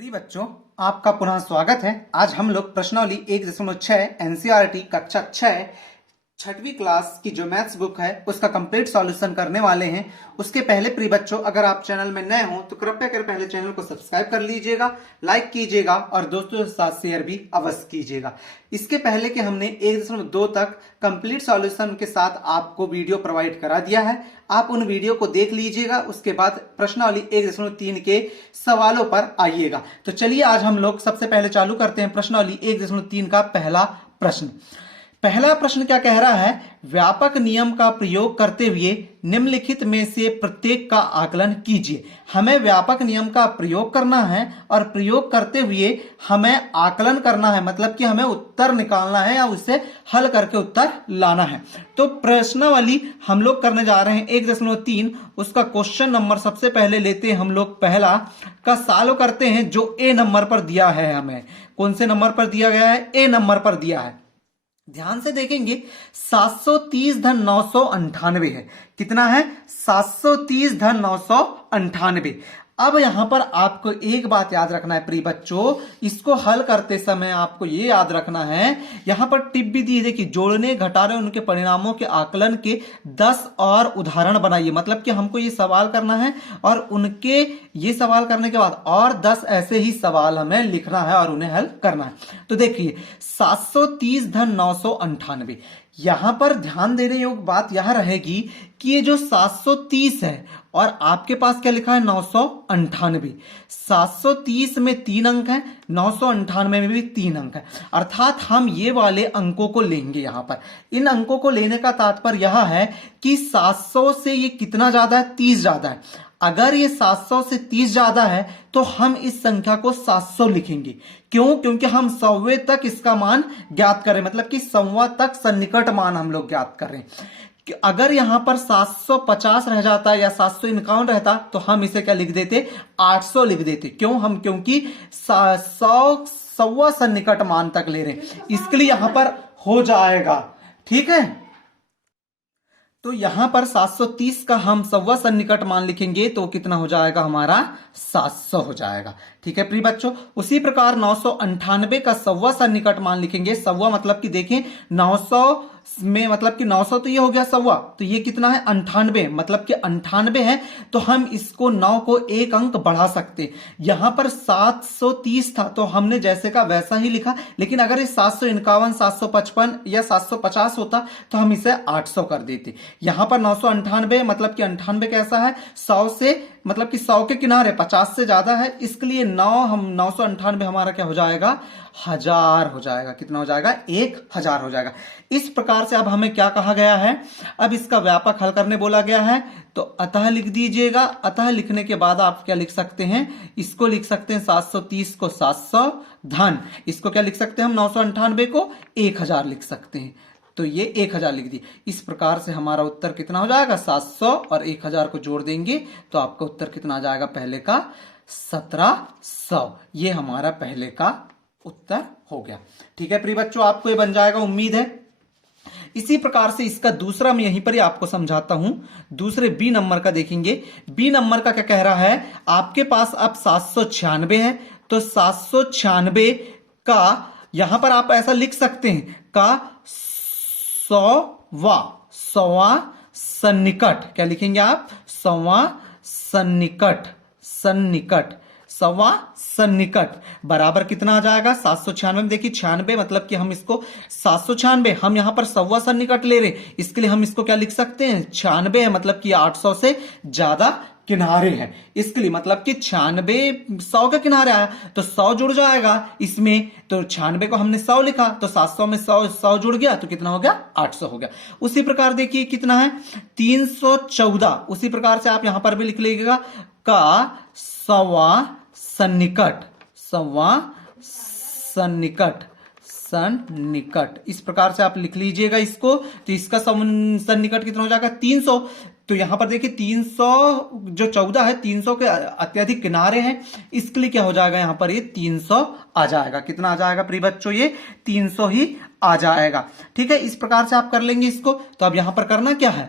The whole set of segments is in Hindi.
प्रिय बच्चों, आपका पुनः स्वागत है। आज हम लोग प्रश्नावली 1.6 एनसीईआरटी कक्षा 6 छठवीं क्लास की जो मैथ्स बुक है उसका कंप्लीट सॉल्यूशन करने वाले हैं। उसके पहले प्रिय बच्चों, अगर आप चैनल में नए हो तो कृपया कर पहले चैनल को सब्सक्राइब कर लीजिएगा, लाइक कीजिएगा और दोस्तों के साथ शेयर भी अवश्य कीजिएगा। इसके पहले कि हमने 1.2 तक कंप्लीट सॉल्यूशन के साथ आपको वीडियो प्रोवाइड करा दिया है, आप उन वीडियो को देख लीजिएगा। उसके बाद प्रश्नावली 1.3 के सवालों पर आइएगा। तो चलिए आज हम लोग सबसे पहले चालू करते हैं प्रश्नावली 1.3 का पहला प्रश्न। पहला प्रश्न क्या कह रहा है? व्यापक नियम का प्रयोग करते हुए निम्नलिखित में से प्रत्येक का आकलन कीजिए। हमें व्यापक नियम का प्रयोग करना है और प्रयोग करते हुए हमें आकलन करना है, मतलब कि हमें उत्तर निकालना है या उसे हल करके उत्तर लाना है। तो प्रश्नावली हम लोग करने जा रहे हैं 1.3, उसका क्वेश्चन नंबर सबसे पहले लेते हैं हम लोग। पहला का सॉल्व करते हैं जो ए नंबर पर दिया है। हमें कौन से नंबर पर दिया गया है? ए नंबर पर दिया है। ध्यान से देखेंगे 730 धन 998 है। कितना है? 730 धन 998। अब यहां पर आपको एक बात याद रखना है प्रिय बच्चों, इसको हल करते समय आपको ये याद रखना है, यहां पर टिप भी दी है, देखिए जोड़ने घटाने उनके परिणामों के आकलन के 10 और उदाहरण बनाइए। मतलब कि हमको ये सवाल करना है और उनके ये सवाल करने के बाद और 10 ऐसे ही सवाल हमें लिखना है और उन्हें हल करना है। तो देखिए 730 धन 998, यहां पर ध्यान देने योग्य बात यह रहेगी कि ये जो 730 है और आपके पास क्या लिखा है? 998। 730 में 3 अंक है, 998 में भी 3 अंक है। अर्थात हम ये वाले अंकों को लेंगे। यहां पर इन अंकों को लेने का तात्पर्य यह है कि 700 से ये कितना ज्यादा है? 30 ज्यादा है। अगर ये 700 से 30 ज्यादा है तो हम इस संख्या को 700 लिखेंगे। क्यों? क्योंकि हम 100वें तक इसका मान ज्ञात करें, मतलब कि 100वां तक सन्निकट मान हम लोग ज्ञात कर रहे हैं। अगर यहां पर 750 रह जाता या 751 रहता तो हम इसे क्या लिख देते? 800 लिख देते। क्यों? क्योंकि 100वां सन्निकट मान तक ले रहे हैं, इसके लिए यहां पर हो जाएगा। ठीक है, तो यहां पर 730 का हम 100वां सन्निकट मान लिखेंगे तो कितना हो जाएगा? हमारा 700 हो जाएगा। ठीक है प्रिय बच्चों, उसी प्रकार 998 का 100वां सन्निकट मान लिखेंगे। 100वां मतलब कि देखें 900 में मतलब कि 900 तो ये हो गया 100वां, तो ये कितना है? 98, मतलब कि 98 है तो हम इसको 9 को एक अंक बढ़ा सकते हैं। यहां पर 730 था तो हमने जैसे का वैसा ही लिखा, लेकिन अगर ये 751, 755 या 750 होता तो हम इसे 800 कर देते। यहां पर 998 मतलब कि 98 कैसा है? 100 से मतलब कि 100 के किनारे 50 से ज्यादा है, इसके लिए 998 हमारा क्या हो जाएगा? 1000 हो जाएगा। कितना हो जाएगा? 1000 हो जाएगा। इस प्रकार से अब हमें क्या कहा गया है? अब इसका व्यापक हल करने बोला गया है, तो अतः लिख दीजिएगा। अतः लिखने के बाद आप क्या लिख सकते हैं? इसको लिख सकते हैं 730 को 700 धन, इसको क्या लिख सकते हैं हम? 998 को 1000 लिख सकते हैं। तो ये 1000 लिख दी। इस प्रकार से हमारा उत्तर कितना हो जाएगा? 700 और 1000 को जोड़ देंगे तो आपका उत्तर कितना आ जाएगा? पहले का 1700। ये हमारा पहले का उत्तर हो गया। ठीक है प्रिय बच्चों, आपको ये बन जाएगा उम्मीद है। इसी प्रकार से इसका दूसरा मैं यहीं पर ही आपको समझाता हूं। दूसरे बी नंबर का देखेंगे। बी नंबर का क्या कह रहा है? आपके पास अब 796 है, तो 796 का यहां पर आप ऐसा लिख सकते हैं का 100वां सन्निकट। क्या लिखेंगे आप? 100वां सन्निकट। 100वां सन्निकट बराबर कितना आ जाएगा? 796 में देखिए 96 मतलब कि हम इसको 796, हम यहां पर 100वां सन्निकट ले रहे हैं, इसके लिए हम इसको क्या लिख सकते हैं? 96 है, मतलब कि 800 से ज्यादा किनारे हैं, इसके लिए मतलब कि 96 100 के किनारे आया तो 100 जुड़ जाएगा इसमें। तो 96 को हमने 100 लिखा तो 700 में 100 जुड़ गया तो कितना हो गया? 800 हो गया। उसी प्रकार देखिए कितना है? 314। उसी प्रकार से आप यहां पर भी लिख लीजिएगा का 100वां सन्निकट। 100वां सन्निकट इस प्रकार से आप लिख लीजिएगा इसको। तो इसका सन्निकट कितना हो जाएगा? 300। तो यहां पर देखिए 300 जो 14 है, 300 के अत्यधिक किनारे हैं, इसके लिए क्या हो जाएगा? यहां पर ये 300 आ जाएगा। कितना आ जाएगा प्रिय बच्चों? ये 300 ही आ जाएगा। ठीक है, इस प्रकार से आप कर लेंगे इसको। तो अब यहां पर करना क्या है?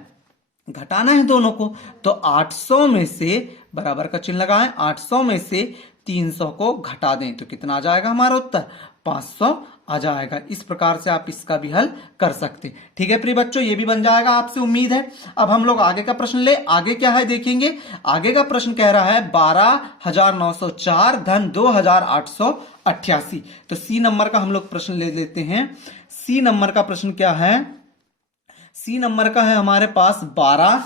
घटाना है दोनों को। तो 800 में से बराबर का चिन्ह लगाएं, 800 में से 300 को घटा दें तो कितना आ जाएगा हमारा उत्तर 500 आ जाएगा। इस प्रकार से आप इसका भी हल कर सकते हैं। ठीक है प्रिय बच्चों, ये भी बन जाएगा आपसे उम्मीद है। अब हम लोग आगे का प्रश्न ले, आगे क्या है देखेंगे। आगे का प्रश्न कह रहा है 12,904 धन 2,888। तो सी नंबर का हम लोग प्रश्न ले लेते हैं। सी नंबर का प्रश्न क्या है, सी नंबर का है हमारे पास 12,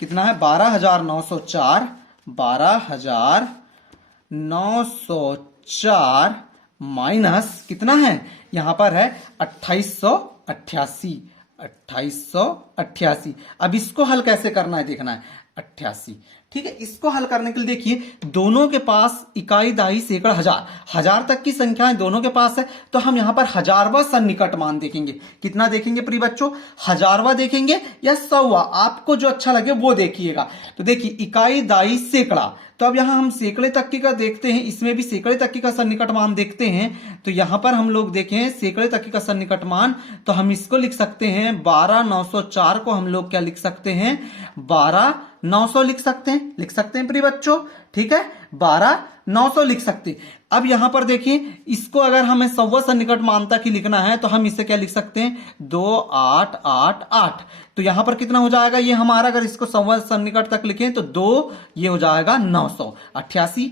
कितना है 12,904, 12,904 माइनस कितना है यहां पर है 2888, 2888। अब इसको हल कैसे करना है देखना है, 88। ठीक है, इसको हल करने के लिए देखिए दोनों के पास इकाई, दहाई, सैकड़ा, हजार, हजार तक की संख्याएं दोनों के पास है। तो हम यहां पर हजारवा सन्निकट मान देखेंगे। कितना देखेंगे प्रिय बच्चों, हजारवा देखेंगे या सौवा, आपको जो अच्छा लगे वो देखिएगा। तो देखिए इकाई, दाई, सैकड़ा, तो अब यहां हम सैकड़े तक की का देखते हैं, इसमें भी सैकड़े तक की का सन्निकट मान देखते हैं। तो यहां पर हम लोग देखें सैकड़े तक की का सन्निकट मान, तो हम इसको लिख सकते हैं 12,904 को हम लोग क्या लिख सकते हैं 12,900 लिख सकते हैं प्रिय बच्चों। ठीक है, 12,900 लिख सकते हैं। अब यहां पर देखिए इसको अगर हमें सौवा सन्निकट मान तक ही लिखना है तो हम इसे क्या लिख सकते हैं 2888। तो यहां पर कितना हो जाएगा ये हमारा, अगर इसको सौवा सन्निकट तक लिखें तो 2, ये हो जाएगा 900। 88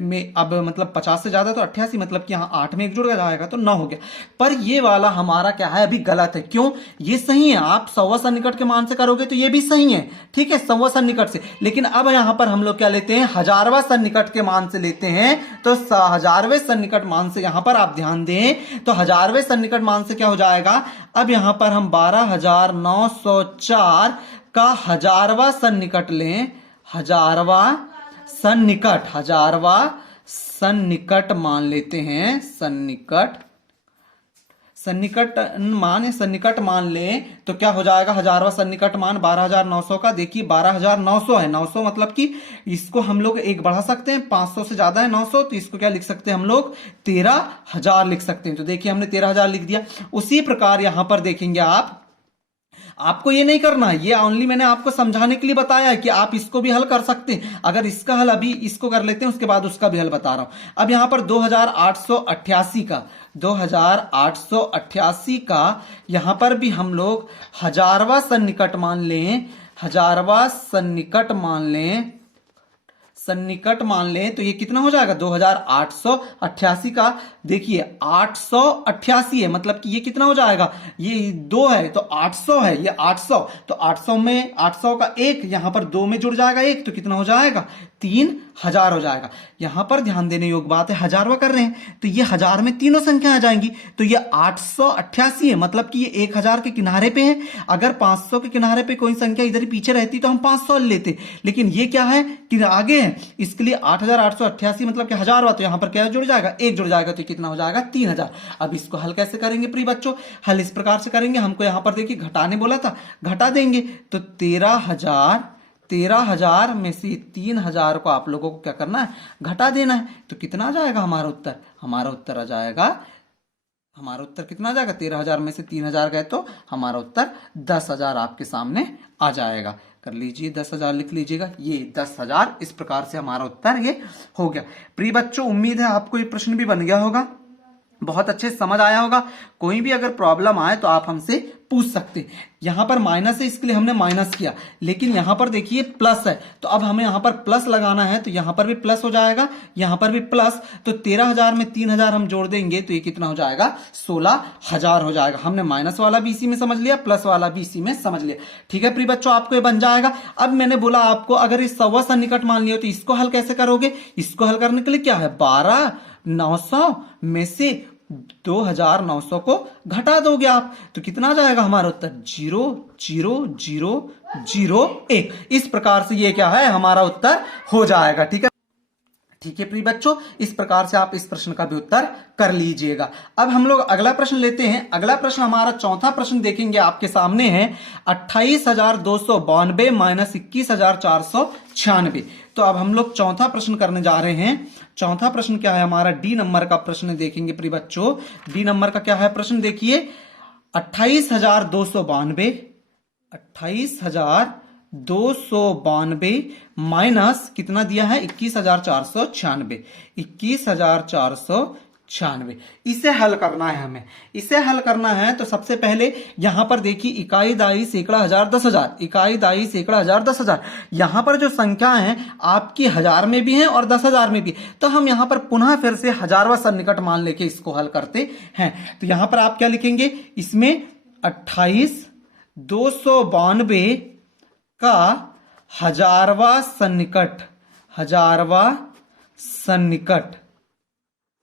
में अब मतलब 50 से ज्यादा तो 88, मतलब कि यहां 8 में 1 जुड़ जाएगा तो 9 हो गया। पर ये वाला हमारा क्या है अभी गलत है। क्यों, ये सही है, आप सौवा सन्निकट के मान से करोगे तो ये भी सही है। ठीक है, सौवा सन्निकट से, लेकिन अब यहां पर हम लोग क्या लेते हैं हजारवा सन्निकट के मान से लेते हैं। तो हजारवें सन्निकट मान से यहां पर आप ध्यान दें तो हजारवें सन्निकट मान से क्या हो जाएगा, अब यहां पर हम 12,904 का हजारवा सन्निकट लें, हजारवा सन्निकट मान लेते हैं, सन्निकट मान लें तो क्या हो जाएगा हजारवा सन्निकट मान 12,900 का। देखिए 12,900 है, 900 मतलब कि इसको हम लोग एक बढ़ा सकते हैं, 500 से ज्यादा है 900, तो इसको क्या लिख सकते हैं हम लोग 13,000 लिख सकते हैं। तो देखिए हमने 13,000 लिख दिया। उसी प्रकार यहां पर देखेंगे आपको ये नहीं करना है, ये ओनली मैंने आपको समझाने के लिए बताया है कि आप इसको भी हल कर सकते हैं। अगर इसका हल अभी इसको कर लेते हैं उसके बाद उसका भी हल बता रहा हूं। अब यहां पर 2,888 का यहां पर भी हम लोग हजारवा सन्निकट मान लें, तो ये कितना हो जाएगा 2,888 का। देखिए 888 है, मतलब कि ये कितना हो जाएगा, ये 2 है तो 800 है, ये 800, तो 800 में 800 का 1 यहां पर 2 में जुड़ जाएगा 1, तो कितना हो जाएगा 3,000 हो जाएगा। यहां पर ध्यान देने योग्य बात है, हजारवा कर रहे हैं तो ये हजार में तीनों संख्या आ जाएंगी। तो ये 888 है, मतलब कि ये 1,000 के किनारे पे है। अगर 500 के किनारे पे कोई संख्या इधर ही पीछे रहती तो हम 500 लेते, लेकिन ये क्या है कि आगे है, इसके लिए 8,888 मतलब कि हजारवा, तो यहां पर क्या जुड़ जाएगा 1 जुड़ जाएगा, तो कितना हो जाएगा 3,000। अब इसको हल कैसे करेंगे प्रिय बच्चों, हल इस प्रकार से करेंगे। हमको यहां पर देखिए घटाने बोला था, घटा देंगे तो 13,000 में से 3,000 को आप लोगों को क्या करना है घटा देना है। तो कितना आ जाएगा हमारा उत्तर, हमारा उत्तर आ जाएगा, हमारा उत्तर कितना आ जाएगा 13,000 में से 3,000 गए तो हमारा उत्तर 10,000 आपके सामने आ जाएगा। कर लीजिए 10,000 लिख लीजिएगा, ये 10,000। इस प्रकार से हमारा उत्तर ये हो गया। प्रिय बच्चों उम्मीद है आपको ये प्रश्न भी बन गया होगा, बहुत अच्छे समझ आया होगा। कोई भी अगर प्रॉब्लम आए तो आप हमसे पूछ सकते हैं। यहां पर माइनस है इसके लिए हमने माइनस किया, लेकिन यहां पर देखिए प्लस है तो अब हमें यहां पर प्लस लगाना है, तो यहां पर भी प्लस हो जाएगा, यहां पर भी प्लस। तो 13,000 में 3,000 हम जोड़ देंगे तो ये कितना हो जाएगा 16,000 हो जाएगा। हमने माइनस वाला भी इसी में समझ लिया, प्लस वाला भी इसी में समझ लिया। ठीक है प्रिय बच्चों, आपको ये बन जाएगा। अब मैंने बोला आपको अगर इस सौवा सन्निकट मान लिया तो इसको हल कैसे करोगे। इसको हल करने के लिए क्या है 12,900 में से 2,900 को घटा दोगे आप, तो कितना आ जाएगा हमारा उत्तर 0,0,0,0,1। इस प्रकार से ये क्या है हमारा उत्तर हो जाएगा। ठीक है, ठीक है प्रिय बच्चों, इस प्रकार से आप इस प्रश्न का भी उत्तर कर लीजिएगा। अब हम लोग अगला प्रश्न लेते हैं। अगला प्रश्न हमारा चौथा प्रश्न देखेंगे, आपके सामने है 28,292 माइनस 21,496। तो अब हम लोग चौथा प्रश्न करने जा रहे हैं। चौथा प्रश्न क्या है हमारा डी नंबर का प्रश्न देखेंगे प्रिय बच्चों। डी नंबर का क्या है प्रश्न देखिए, 28,292 292 माइनस कितना दिया है 21,496, 21,496। इसे हल करना है हमें, इसे हल करना है तो सबसे पहले यहां पर देखिए इकाई दाई सैकड़ा हजार 10,000, इकाई दाई सैकड़ा हजार 10,000। यहां पर जो संख्या है आपकी हजार में भी है और 10,000 में भी, तो हम यहां पर पुनः फिर से हजारवा सन्निकट मान लेके इसको हल करते हैं। तो यहां पर आप क्या लिखेंगे, इसमें 28,292 का हजारवा सन्निकट, हजारवा सन्निकट,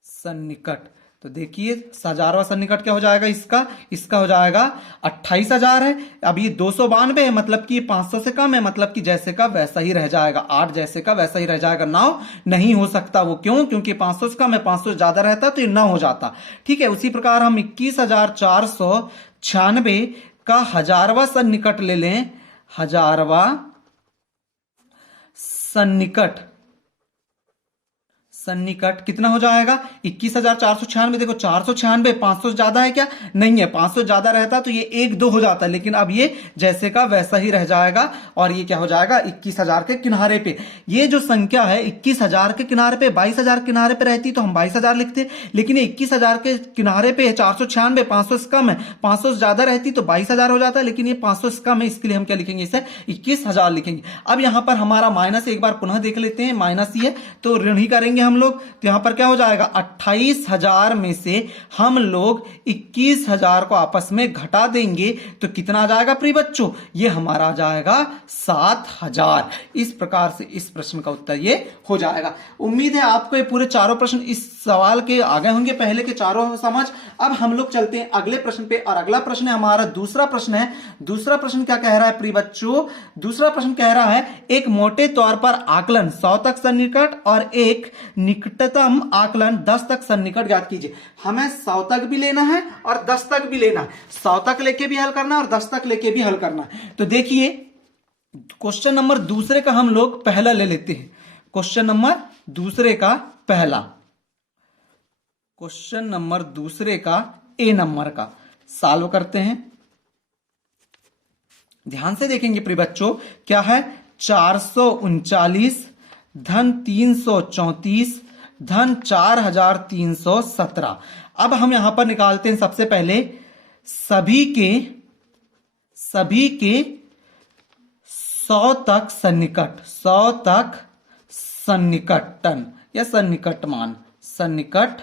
सन्निकट। तो देखिए हजारवा सन्निकट क्या हो जाएगा इसका, इसका हो जाएगा 28,000 है। अब ये 292 है मतलब कि 500 से कम है, मतलब कि जैसे का वैसा ही रह जाएगा, 8 जैसे का वैसा ही रह जाएगा। 9 नहीं हो सकता, वो क्यों, क्योंकि 500 से कम है, 500 ज्यादा रहता तो ये 9 हो जाता। ठीक है, उसी प्रकार हम 21,496 का हजारवा सन्निकट ले लें, हजारवा सन्निकट, सन्निकट कितना हो जाएगा 21,496। देखो 496 500 से ज्यादा है क्या, नहीं है, 500 ज्यादा रहता तो ये 1 2 हो जाता, लेकिन अब ये जैसे का वैसा ही रह जाएगा और ये क्या हो जाएगा 21,000 के किनारे पे। ये जो संख्या है 21,000 के किनारे पे, 22,000 किनारे पे रहती तो हम 22,000 लिखते, लेकिन ये 21,000 के किनारे पे है। 496 500 से कम है, 500 से ज्यादा रहती तो 22,000 हो जाता, लेकिन ये 500 से कम है, इसके लिए हम क्या लिखेंगे, इसे 21,000 लिखेंगे। अब यहां पर हमारा माइनस एक बार पुनः देख लेते हैं, माइनस ही है तो ऋण ही करेंगे हम लोग। तो यहां पर क्या हो जाएगा 28,000 में से हम लोग 21,000 को आपस में घटा देंगे तो कितना आ जाएगा प्रिय बच्चों, ये हमारा आ जाएगा 7,000। इस प्रकार से इस प्रश्न का उत्तर ये हो जाएगा। उम्मीद है आपको ये पूरे चारों प्रश्न इस सवाल के आ गए होंगे, पहले के चारों समझ। अब हम लोग चलते हैं अगले प्रश्न पे, और अगला प्रश्न है हमारा दूसरा प्रश्न है। दूसरा प्रश्न क्या कह रहा है प्रिय बच्चों, दूसरा प्रश्न कह रहा है एक मोटे तौर पर आकलन 100 तक सन्निकट और एक निकटतम आकलन 10 तक सन्निकट ज्ञात कीजिए। हमें 100 तक भी लेना है और 10 तक भी लेना है, 100 तक लेके भी हल करना है और 10 तक लेके भी हल करना है। तो देखिए क्वेश्चन नंबर दूसरे का हम लोग पहला ले लेते हैं, क्वेश्चन नंबर दूसरे का पहला, क्वेश्चन नंबर दूसरे का ए नंबर का सॉल्व करते हैं। ध्यान से देखेंगे प्रिय बच्चों, क्या है 439 धन 334 धन 4,317। अब हम यहां पर निकालते हैं सबसे पहले सभी के 100 तक सन्निकट, 100 तक सन्निकटन या सन्निकट मान, सन्निकट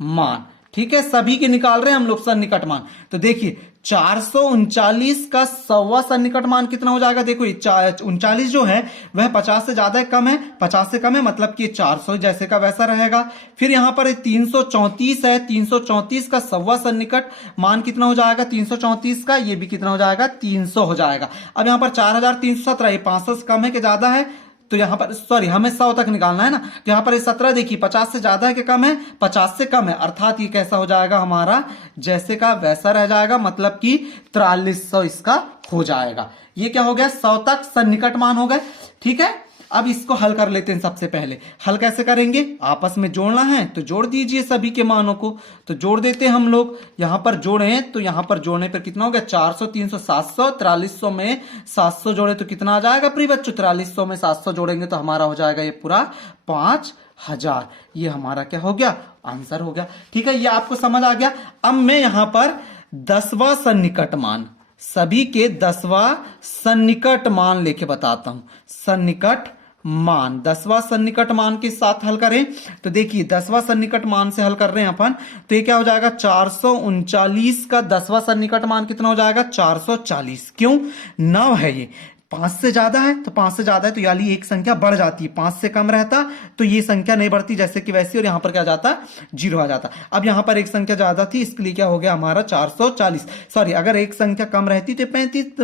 मान। ठीक है, सभी के निकाल रहे हैं हम लोग सन्निकट मान। तो देखिए 439 का 100वां सन्निकट मान कितना हो जाएगा, देखो 39 जो है वह 50 से ज्यादा है कम है, 50 से कम है मतलब कि 400 जैसे का वैसा रहेगा। फिर यहां पर 334 है, 334 का 100वां सन्निकट मान कितना हो जाएगा 334 का, ये भी कितना हो जाएगा 300 हो जाएगा। अब यहां पर 4,317 ये 500 से कम है कि ज्यादा है, तो यहां पर सॉरी हमें 100 तक निकालना है ना, तो यहां पर 17 देखिए 50 से ज्यादा है कि कम है, 50 से कम है, अर्थात ये कैसा हो जाएगा हमारा जैसे का वैसा रह जाएगा, मतलब कि 4300 इसका हो जाएगा। ये क्या हो गया 100 तक सन्निकट मान हो गए। ठीक है, अब इसको हल कर लेते हैं। सबसे पहले हल कैसे करेंगे, आपस में जोड़ना है तो जोड़ दीजिए सभी के मानों को, तो जोड़ देते हैं हम लोग। यहां पर जोड़े तो यहां पर जोड़ने पर कितना हो गया 400 300 700, 4300 में 700 जोड़े तो कितना आ जाएगा प्रिय बच्चों, 4300 में 700 जोड़ेंगे तो हमारा हो जाएगा ये पूरा 5,000। ये हमारा क्या हो गया आंसर हो गया। ठीक है, ये आपको समझ आ गया। अब मैं यहां पर 10वां सन्निकट मान, सभी के 10वां सन्निकट मान लेके बताता हूं। सन्निकट मान 10वां सन्निकट मान के साथ हल करें तो देखिए 10वां सन्निकट मान से हल कर रहे हैं अपन, तो ये क्या हो जाएगा 439 का 10वां सन्निकट मान कितना हो जाएगा 440। क्यों 9 है, ये 5 से ज्यादा है तो 5 से ज्यादा है तो यानी एक संख्या बढ़ जाती है, 5 से कम रहता तो ये संख्या नहीं बढ़ती जैसे कि वैसी, और यहां पर क्या जाता 0 आ जाता। अब यहां पर एक संख्या ज्यादा थी इसके लिए क्या हो गया हमारा 440। सॉरी, अगर एक संख्या कम रहती तो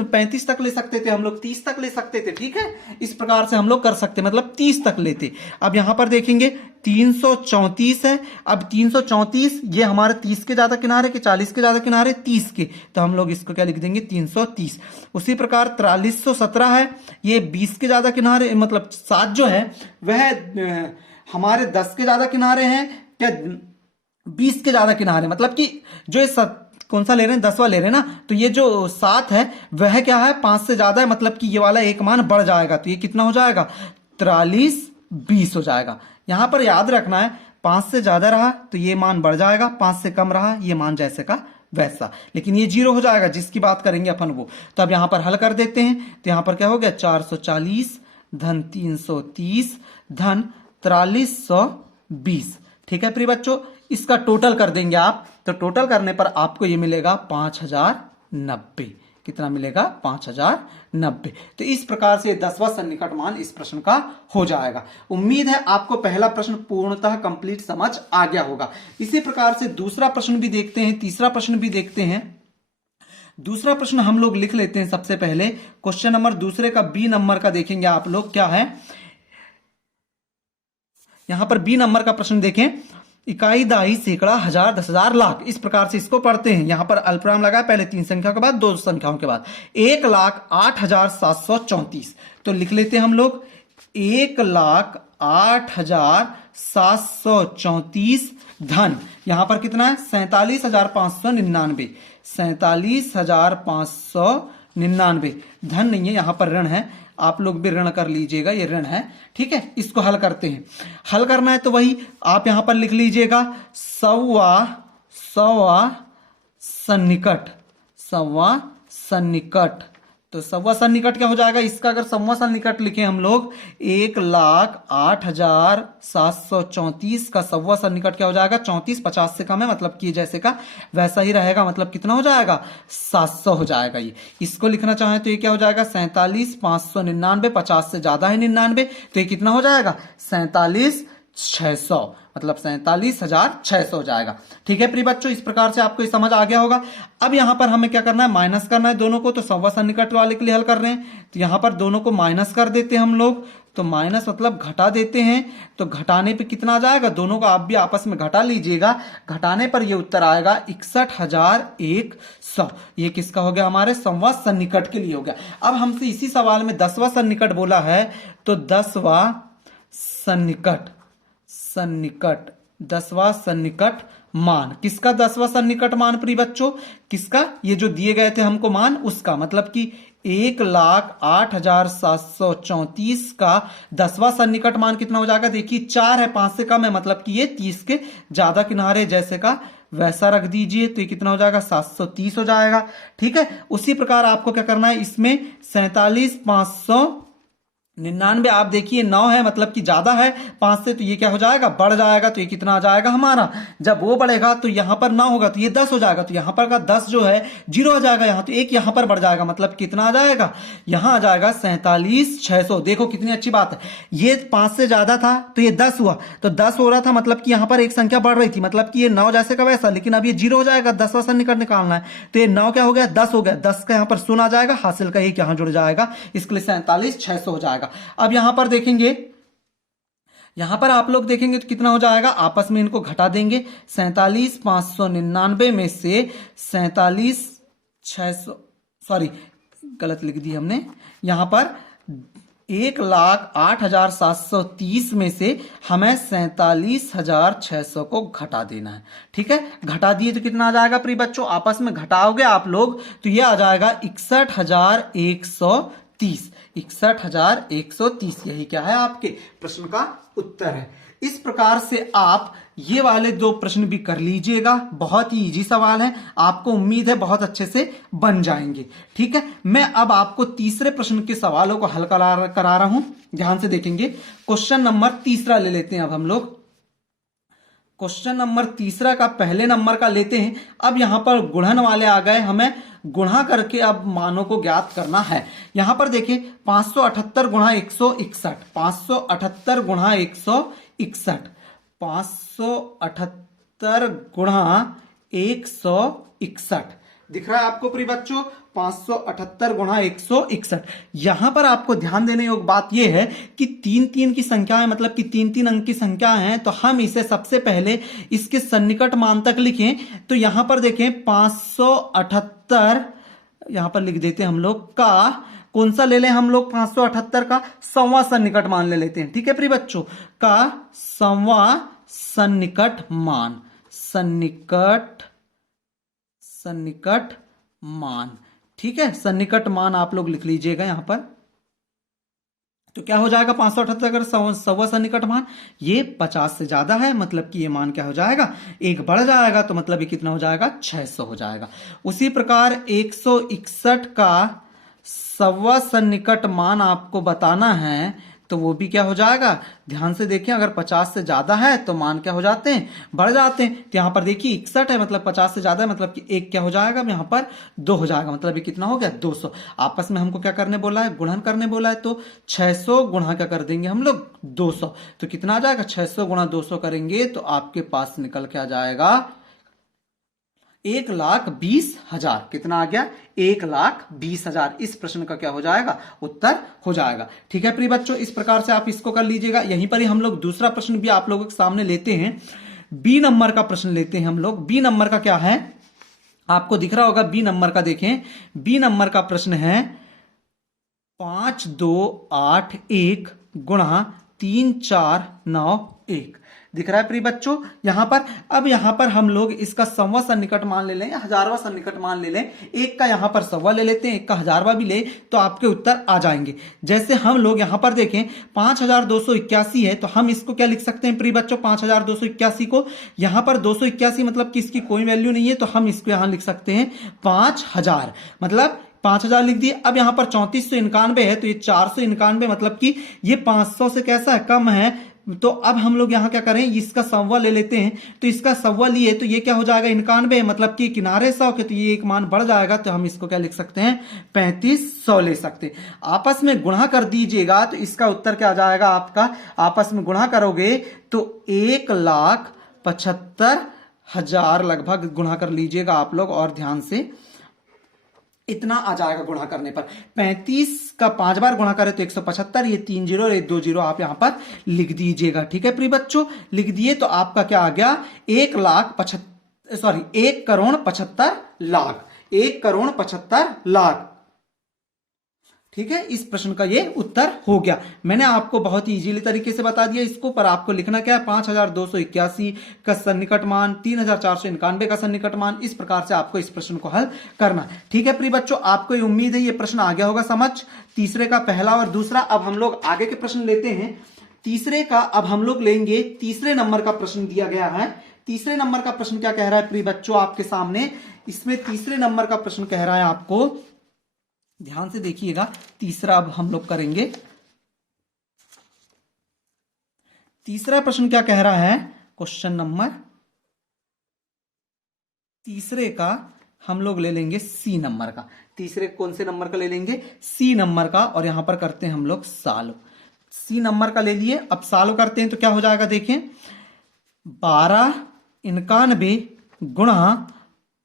35 तक ले सकते थे हम लोग, 30 तक ले सकते थे। ठीक है, इस प्रकार से हम लोग कर सकते, मतलब 30 तक लेते। अब यहां पर देखेंगे 334 है, अब 334 ये हमारे 30 के ज्यादा किनारे के, 40 के ज्यादा किनारे 30 के, तो हम लोग इसको क्या लिख देंगे 330। उसी प्रकार 4317 है, ये 20 के ज्यादा किनारे, मतलब 7 जो है वह हमारे 10 के ज्यादा किनारे हैं क्या 20 के ज्यादा किनारे, मतलब कि जो कौन सा ले रहे हैं, 10वां ले रहे हैं ना, तो ये जो 7 है वह क्या है 5 से ज्यादा है, मतलब कि ये वाला एक मान बढ़ जाएगा, तो ये कितना हो जाएगा 4320 हो जाएगा। यहां पर याद रखना है 5 से ज्यादा रहा तो ये मान बढ़ जाएगा, 5 से कम रहा ये मान जैसे का वैसा, लेकिन ये 0 हो जाएगा जिसकी बात करेंगे अपन वो। तो अब यहां पर हल कर देते हैं, तो यहां पर क्या हो गया 440 धन 330 धन 4320। ठीक है प्रिय बच्चों, इसका टोटल कर देंगे आप, तो टोटल करने पर आपको ये मिलेगा 5090। कितना मिलेगा 5090। तो इस प्रकार से 10वां सन्निकट मान इस प्रश्न का हो जाएगा। उम्मीद है आपको पहला प्रश्न पूर्णतः कंप्लीट समझ आ गया होगा। इसी प्रकार से दूसरा प्रश्न भी देखते हैं, तीसरा प्रश्न भी देखते हैं। दूसरा प्रश्न हम लोग लिख लेते हैं सबसे पहले। क्वेश्चन नंबर दूसरे का बी नंबर का देखेंगे आप लोग, क्या है यहां पर बी नंबर का प्रश्न देखें। इकाई, दहाई, सैकड़ा, हजार, 10,000, लाख, इस प्रकार से इसको पढ़ते हैं। यहां पर अल्पविराम लगा पहले 3 संख्याओं के बाद 2 संख्याओं के बाद 1,08,734। तो लिख लेते हैं हम लोग 1,08,734 धन, यहां पर कितना है 47,599, 47,599 धन नहीं है, यहां पर ऋण है, आप लोग भी ऋण कर लीजिएगा, ये ऋण है। ठीक है, इसको हल करते हैं। हल करना है तो वही आप यहां पर लिख लीजिएगा सवा सन्निकट। तो सवा सन्निकट क्या हो जाएगा इसका, अगर सवा सन्निकट लिखे हम लोग 1,08,734 का सवा सन्निकट क्या हो जाएगा 34, 50 से कम है मतलब कि जैसे का वैसा ही रहेगा, मतलब कितना हो जाएगा 700 हो जाएगा। ये इसको लिखना चाहें तो ये क्या हो जाएगा 47,599, 50 से ज्यादा है 99, तो ये कितना हो जाएगा 47,600, मतलब 47,600 हो जाएगा। ठीक है प्रिय बच्चों, इस प्रकार से आपको ये समझ आ गया होगा। अब यहां पर हमें क्या करना है, माइनस करना है दोनों को, तो सवा सन्निकट वाले के लिए हल कर रहे हैं, तो यहां पर दोनों को माइनस कर देते हैं हम लोग, तो माइनस मतलब घटा देते हैं, तो घटाने पे कितना आ जाएगा, दोनों को आप भी आपस में घटा लीजिएगा, घटाने पर ये उत्तर आएगा 61,100। ये किसका हो गया, हमारे सवा सन्निकट के लिए हो गया। अब हमसे इसी सवाल में 10वां सन्निकट बोला है, तो 10वां सन्निकट मान, किसका 10वां सन्निकट मान प्रिय बच्चों, किसका, ये जो दिए गए थे हमको मान उसका, मतलब कि 1,08,734 का 10वां सन्निकट मान कितना हो जाएगा, देखिए 4 है 5 से कम है, मतलब कि ये 30 के ज्यादा किनारे जैसे का वैसा रख दीजिए, तो ये कितना हो जाएगा 730 हो जाएगा। ठीक है, उसी प्रकार आपको क्या करना है, इसमें 47,599 आप देखिए 9 है मतलब कि ज्यादा है 5 से, तो ये क्या हो जाएगा बढ़ जाएगा, तो ये कितना आ जाएगा हमारा, जब वो बढ़ेगा तो यहां पर 9 होगा तो ये 10 हो जाएगा, तो यहां पर का 10 जो है 0 आ जाएगा यहां, तो एक यहां पर बढ़ जाएगा, मतलब कितना आ जाएगा, यहां आ जाएगा 47,600। देखो कितनी अच्छी बात है, ये 5 से ज्यादा था तो ये 10 हुआ, तो 10 हो रहा था मतलब कि यहां पर एक संख्या बढ़ रही थी, मतलब कि ये 9 जैसे का वैसा, लेकिन अब ये 0 हो जाएगा, 10वां सन्निकट निकालना है, तो ये 9 क्या हो गया 10 हो गया, 10 का यहां पर शून्य आ जाएगा, हासिल का एक यहां जुड़ जाएगा, इसके लिए 47,600 हो जाएगा। अब यहां पर देखेंगे, यहां पर आप लोग देखेंगे तो कितना हो जाएगा, आपस में इनको घटा देंगे, 47,599 में से 47,600, सॉरी गलत लिख दी हमने, यहां पर 1,08,730 में से हमें 47,600 को घटा देना है। ठीक है, घटा दिए तो कितना आ जाएगा प्रिय बच्चों, आपस में घटाओगे आप लोग तो ये आ जाएगा 61,130, 61,130, यही क्या है आपके प्रश्न का उत्तर है। इस प्रकार से आप ये वाले 2 प्रश्न भी कर लीजिएगा, बहुत ही इजी सवाल है, आपको उम्मीद है बहुत अच्छे से बन जाएंगे। ठीक है, मैं अब आपको तीसरे प्रश्न के सवालों को हल करा रहा हूं, ध्यान से देखेंगे। क्वेश्चन नंबर तीसरा ले लेते हैं अब हम लोग। क्वेश्चन नंबर तीसरा का पहले नंबर का लेते हैं। अब यहां पर गुणन वाले आ गए, हमें गुणा करके अब मानों को ज्ञात करना है। यहां पर देखिए 578 गुणा 161, 578 गुणा 161, 578 गुणा 161 दिख रहा है आपको प्रिय बच्चों, 578 गुणा 161। यहां पर आपको ध्यान देने योग्य बात यह है कि 3-3 की संख्या है, मतलब कि 3-3 अंक की संख्या है, तो हम इसे सबसे पहले इसके सन्निकट मान तक लिखें। तो यहां पर देखें 578 यहां पर लिख देते हैं हम लोग का, कौन सा ले लें हम लोग, 578 का सवा सन्निकट मान ले लेते हैं। ठीक है प्रिय बच्चों, का सवा सन्निकट मान, सन्निकट मान। ठीक है, सन्निकट मान आप लोग लिख लीजिएगा यहां पर। तो क्या हो जाएगा 578 अगर सवा सन्निकट मान, ये 50 से ज्यादा है, मतलब कि ये मान क्या हो जाएगा, एक बढ़ जाएगा, तो मतलब ये कितना हो जाएगा, 600 हो जाएगा। उसी प्रकार 161 का सवा सन्निकट मान आपको बताना है, तो वो भी क्या हो जाएगा, ध्यान से देखिए, अगर 50 से ज्यादा है तो मान क्या हो जाते हैं, बढ़ जाते हैं। तो यहां पर देखिए 61 है, मतलब 50 से ज्यादा है, मतलब कि एक क्या हो जाएगा, यहां पर 2 हो जाएगा, मतलब ये कितना हो गया, 200। आपस में हमको क्या करने बोला है, गुणन करने बोला है, तो 600 गुणा क्या कर देंगे हम लोग, 200। तो कितना आ जाएगा, 600 गुणा 200 करेंगे तो आपके पास निकल के आ जाएगा 1,20,000। कितना आ गया, 1,20,000। इस प्रश्न का क्या हो जाएगा, उत्तर हो जाएगा। ठीक है प्रिय बच्चों, इस प्रकार से आप इसको कर लीजिएगा। यहीं पर ही हम लोग दूसरा प्रश्न भी आप लोगों के सामने लेते हैं। बी नंबर का प्रश्न लेते हैं हम लोग। बी नंबर का क्या है, आपको दिख रहा होगा, बी नंबर का देखें। बी नंबर का प्रश्न है 5281 गुणा 3491। दिख रहा है प्रिय बच्चों यहां पर। अब यहां पर हम लोग इसका सवा सन्निकट मान ले लें या हजारवा सन्निकट मान ले लें। एक का यहां पर सवा ले लेते हैं, एक का हजारवा भी ले, तो आपके उत्तर आ जाएंगे। जैसे हम लोग यहां पर देखें 5281 है, तो हम इसको क्या लिख सकते हैं प्रिय बच्चों, 5281 को यहां पर 281 मतलब कि इसकी कोई वैल्यू नहीं है, तो हम इसको यहां लिख सकते हैं 5000, मतलब 5000 लिख दिए। अब यहां पर 3491 है, तो ये 491, मतलब कि ये 500 से कैसा है, कम है। तो अब हम लोग यहां क्या करें, इसका सव्वा ले लेते हैं। तो इसका सव्वा लिए तो ये क्या हो जाएगा, 91, मतलब कि किनारे 100 के, तो ये एक मान बढ़ जाएगा, तो हम इसको क्या लिख सकते हैं, 3500 ले सकते हैं। आपस में गुणा कर दीजिएगा तो इसका उत्तर क्या आ जाएगा आपका, आपस में गुणा करोगे तो 1,75,000 लगभग गुणा कर लीजिएगा आप लोग, और ध्यान से इतना आ जाएगा गुणा करने पर। 35 का 5 बार गुणा करें तो 175, ये 3 जीरो और 2 जीरो आप यहां पर लिख दीजिएगा। ठीक है प्रिय बच्चों, लिख दिए तो आपका क्या आ गया, 1,75,000,000, 1,75,000,000। ठीक है, इस प्रश्न का ये उत्तर हो गया। मैंने आपको बहुत ही इजीली तरीके से बता दिया इसको, पर आपको लिखना क्या है, 5281 का सन्निकट मान, 3491 का सन्निकट मान, इस प्रकार से आपको इस प्रश्न को हल करना। ठीक है प्रिय बच्चों, आपको उम्मीद है ये प्रश्न आ गया होगा समझ, तीसरे का पहला और दूसरा। अब हम लोग आगे के प्रश्न लेते हैं। तीसरे का अब हम लोग लेंगे, तीसरे नंबर का प्रश्न दिया गया है। तीसरे नंबर का प्रश्न क्या कह रहा है प्रिय बच्चों आपके सामने, इसमें तीसरे नंबर का प्रश्न कह रहा है, आपको ध्यान से देखिएगा। तीसरा अब हम लोग करेंगे। तीसरा प्रश्न क्या कह रहा है, क्वेश्चन नंबर तीसरे का हम लोग ले लेंगे सी नंबर का। तीसरे कौन से नंबर का ले लेंगे, सी नंबर का, और यहां पर करते हैं हम लोग सालो। सी नंबर का ले लिए, अब सालो करते हैं तो क्या हो जाएगा, देखें 1291 गुणा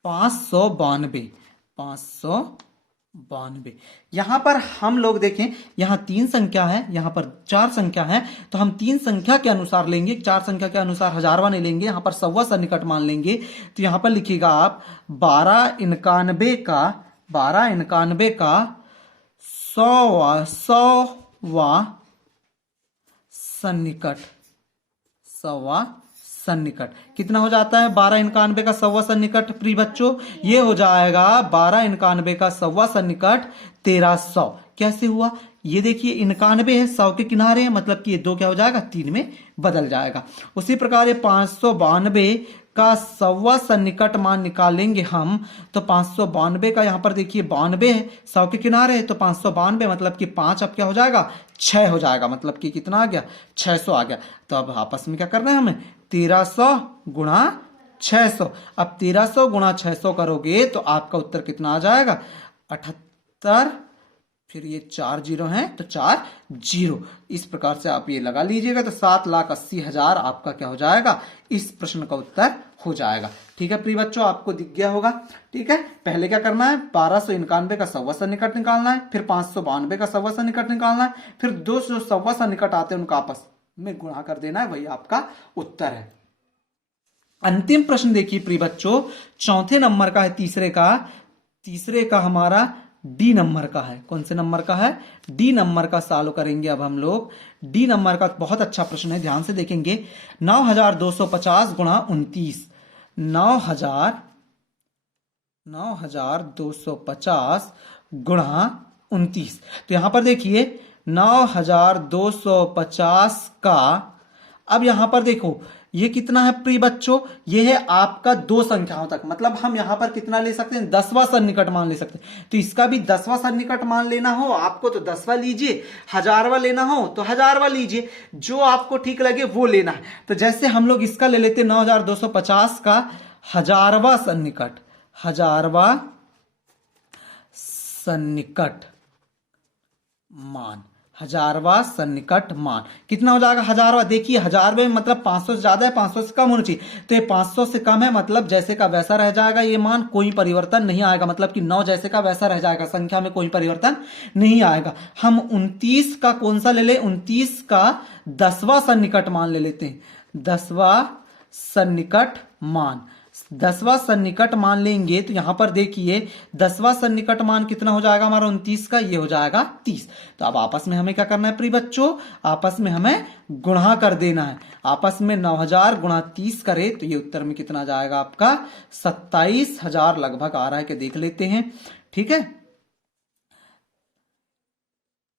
592, 592। यहां पर हम लोग देखें, यहां 3 संख्या है, यहां पर 4 संख्या है, तो हम 3 संख्या के अनुसार लेंगे, 4 संख्या के अनुसार हजारवा नहीं लेंगे, यहां पर सवा सन्निकट मान लेंगे। तो यहां पर लिखिएगा आप 1291 का 100वां सन्निकट, 100वां सन्निकट कितना हो जाता है, 1291 का 100वां सन्निकट प्रिय बच्चों, ये हो जाएगा 1291 का 100वां सन्निकट 1300। कैसे हुआ, ये देखिए 91 है, 100 के किनारे है, मतलब कि ये 2 क्या हो जाएगा, 3 में बदल जाएगा। उसी प्रकार ये 592 का 100वां सन्निकट मान निकालेंगे हम, तो 592 का यहां पर देखिए 92 है, 100 के किनारे है, तो 592 मतलब कि 5 अब क्या हो जाएगा, 6 हो जाएगा, मतलब कि कितना आ गया, 600 आ गया। तो अब आपस में क्या करना है हमें, 1300 गुणा 600। अब 1300 गुणा 600 करोगे तो आपका उत्तर कितना आ जाएगा, 78, फिर ये 4 जीरो हैं तो 4 जीरो। इस प्रकार से आप ये लगा लीजिएगा, तो 7,80,000 आपका क्या हो जाएगा, इस प्रश्न का उत्तर हो जाएगा। ठीक है प्रिय बच्चों, आपको दिख गया होगा। ठीक है, पहले क्या करना है, 1291 का 100वां सन्निकट निकालना है, फिर 592 का 100वां सन्निकट निकालना है, फिर 2 जो 100वां सन्निकट आते हैं उनका आपस में गुणा कर देना है, वही आपका उत्तर है। अंतिम प्रश्न देखिए प्रिय बच्चों, चौथे नंबर का है, तीसरे का हमारा डी नंबर का है। कौन से नंबर का है, डी नंबर का सॉल्व करेंगे अब हम लोग। डी नंबर का बहुत अच्छा प्रश्न है, ध्यान से देखेंगे। 9250 गुणा 29, 9,250 गुणा 29। तो यहां पर देखिए 9,250 का, अब यहां पर देखो ये कितना है प्रिय बच्चों, ये है आपका दो संख्याओं तक, मतलब हम यहां पर कितना ले सकते हैं, 10वां सन्निकट मान ले सकते हैं। तो इसका भी 10वां सन्निकट मान लेना हो आपको तो 10वां लीजिए, 1000वां लेना हो तो 1000वां लीजिए, जो आपको ठीक लगे वो लेना है। तो जैसे हम लोग इसका ले लेते 9,250 का 1000वां सन्निकट, 1000वां सन्निकट मान, 1000वां सन्निकट मान कितना हो जाएगा 1000वां। देखिए 1000वें मतलब 500 से ज्यादा है, 500 से कम होना चाहिए, तो ये 500 से कम है, मतलब जैसे का वैसा रह जाएगा ये मान, कोई परिवर्तन नहीं आएगा, मतलब कि 9 जैसे का वैसा रह जाएगा, संख्या में कोई परिवर्तन नहीं आएगा। हम 29 का कौन सा ले ले, 29 का 10वां सन्निकट मान ले लेते हैं, 10वां सन्निकट मान, 10वां सन्निकट मान लेंगे तो यहां पर देखिए 10वां सन्निकट मान कितना हो जाएगा हमारा 29 का, ये हो जाएगा 30। तो अब आपस में हमें क्या करना है प्रिय बच्चों, आपस में हमें गुणा कर देना है। आपस में 9,000 गुणा 30 करे तो ये उत्तर में कितना जाएगा आपका 27,000 लगभग आ रहा है, कि देख लेते हैं। ठीक है,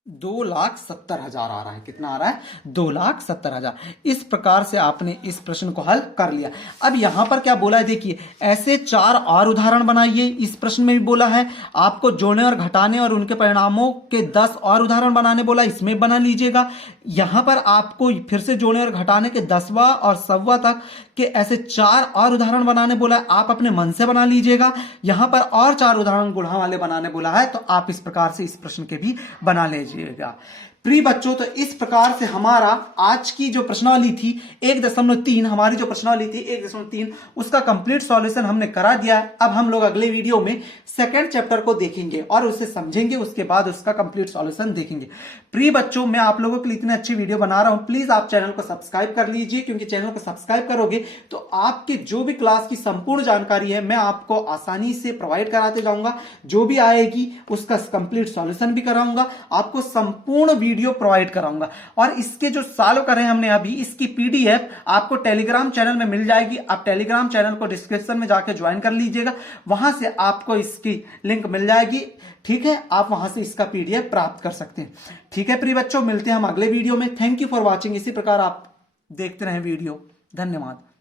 2,70,000 आ रहा है, कितना आ रहा है 2,70,000। इस प्रकार से आपने इस प्रश्न को हल कर लिया। अब यहां पर क्या बोला है देखिए, ऐसे 4 और उदाहरण बनाइए। इस प्रश्न में भी बोला है आपको जोड़ने और घटाने और उनके परिणामों के 10 और उदाहरण बनाने बोला, इसमें बना लीजिएगा। यहां पर आपको फिर से जोड़ने और घटाने के 10वां और 100वां तक के ऐसे 4 और उदाहरण बनाने बोला है, आप अपने मन से बना लीजिएगा। यहां पर और 4 उदाहरण गुणा वाले बनाने बोला है, तो आप इस प्रकार से इस प्रश्न के भी बना लीजिएगा। प्रिय बच्चों, तो इस प्रकार से हमारा आज की जो प्रश्नावली थी 1.3, हमारी जो प्रश्नावली थी 1.3, उसका कंप्लीट सॉल्यूशन हमने करा दिया है। अब हम लोग अगले वीडियो में सेकंड चैप्टर को देखेंगे और उसे समझेंगे, उसके बाद उसका कंप्लीट सॉल्यूशन देखेंगे। प्रिय बच्चों, मैं आप लोगों के लिए इतने अच्छी वीडियो बना रहा हूं, प्लीज आप चैनल को सब्सक्राइब कर लीजिए, क्योंकि चैनल को सब्सक्राइब करोगे तो आपके जो भी क्लास की संपूर्ण जानकारी है मैं आपको आसानी से प्रोवाइड कराते जाऊंगा। जो भी आएगी उसका कंप्लीट सॉल्यूशन भी कराऊंगा, आपको संपूर्ण वीडियो प्रोवाइड कराऊंगा। और इसके जो सॉल्व करे हमने अभी, इसकी पीडीएफ आपको टेलीग्राम चैनल में मिल जाएगी। आप टेलीग्राम चैनल को डिस्क्रिप्शन में जाके ज्वाइन कर लीजिएगा, वहां से आपको इसकी लिंक मिल जाएगी। ठीक है, आप वहां से इसका पीडीएफ प्राप्त कर सकते हैं। ठीक है प्रिय बच्चों, मिलते हैं हम अगले वीडियो में। Thank you for watching. इसी प्रकार आप देखते रहें वीडियो। धन्यवाद।